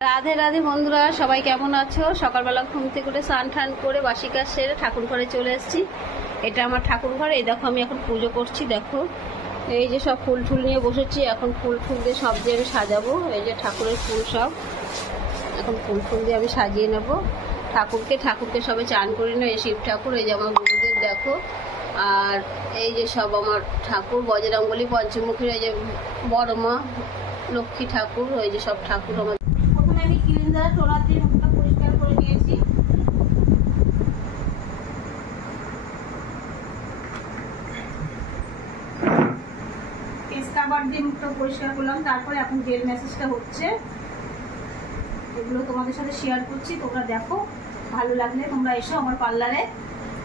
রাধে রাধে বন্ধুরা, সবাই কেমন আছো? সকালবেলা ঘুম থেকে উঠে স্নান টান করে বাসি কাজ সেরে ঠাকুর ঘরে চলে এসেছি। এটা আমার ঠাকুর ঘর। এই দেখো, আমি এখন পুজো করছি। দেখো, এই যে সব ফুল টুল নিয়ে বসেছি। এখন ফুল ফুল দিয়ে সব দিয়ে আমি সাজাবো। এই যে ঠাকুরের ফুল সব, এখন ফুল ফুল দিয়ে আমি সাজিয়ে নেব ঠাকুরকে সবাই চান করি না। এই শিব ঠাকুর, এই যে আমার গুরুদেব দেখো, আর এই যে সব আমার ঠাকুর বজরঙ্গলী, পঞ্চমুখীর, এই যে বড় মা লক্ষ্মী ঠাকুর, ওই যে সব ঠাকুর আমার। প্রথমে আমি ক্লিনজার টোনার দিয়ে মুখটা পরিষ্কার করে নিয়েছি। স্ক্রাবার দিয়ে মুখটা পরিষ্কার করলাম। তারপরে এখন জেল ম্যাসেজটা হচ্ছে, এগুলো তোমাদের সাথে শেয়ার করছি। তোমরা দেখো, ভালো লাগলে তোমরা এসো আমার পার্লারে,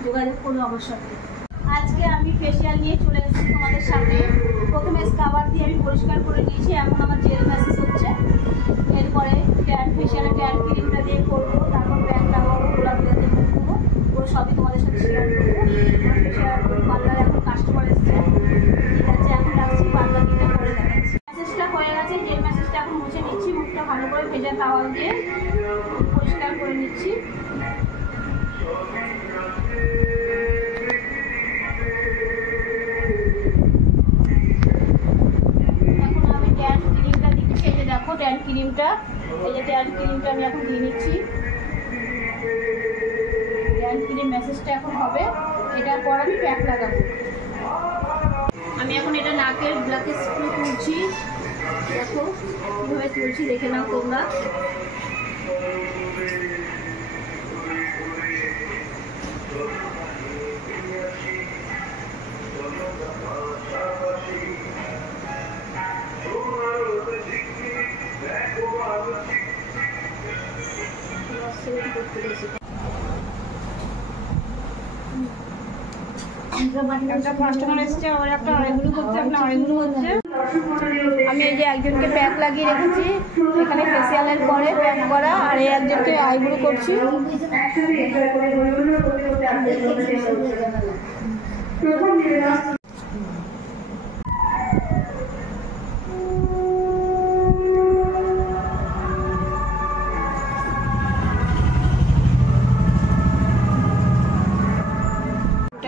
যোগাযোগ করো আমার সাথে। আজকে আমি ফেসিয়াল নিয়ে চলে এসেছি তোমাদের সাথে। প্রথমে স্ক্রাবার দিয়ে আমি পরিষ্কার করে নিয়েছি, এখন আমার জেল ম্যাসেজ হচ্ছে। এরপরে ট্যান ফেসিয়ালে ট্যান ক্রিমটা দিয়ে করবো, তারপর ব্যাগ লাগাবো, গোলাপ দিয়ে মুখ করবো, ওগুলো সবই তোমাদের সাথে শেয়ার করবো। ফেসিয়াল পার্লারে এখন কাস্টমার এসছে, ঠিক আছে? এখন রাখছি, পার্লার দিকে করে দেখাচ্ছি। ম্যাসেজটা হয়ে গেছে, জেল ম্যাসেজটা এখন মুছে নিচ্ছি। মুখটা ভালো করে ভেজা টাওয়াল দিয়ে পরিষ্কার করে নিচ্ছি। ট্যান ক্রিমটা, এই যে ট্যান ক্রিমটা আমি এখন দিয়ে নিচ্ছি। ট্যান ক্রিম ম্যাসেজটা এখন হবে, এটার পর আমি প্যাক লাগাবো। আমি এখন এটা নাকের ব্ল্যাক স্প্রে তুলছি। দেখো কীভাবে তুলছি, দেখে নাও তোমরা। আমি এই যে একজনকে প্যাক লাগিয়ে রেখেছি এখানে, ফেসিয়ালের পরে প্যাক করা, আর এই একজনকে আইব্রো করছি।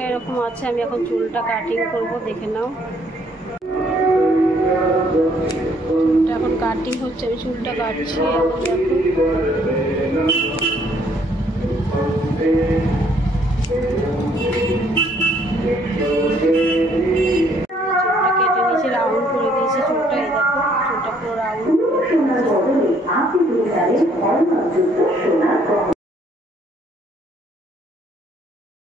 এরকম আছে, আমি এখন চুলটা কাটিং করব, দেখে নাও। চুলটা এখন কাটিং হচ্ছে, আমি চুলটা কাটছি এখন। চুলটা কেটে নিয়েছি, রাউন্ড করে দিয়েছি চুলটা। এই দেখো, চুলটা পুরো রাউন্ড।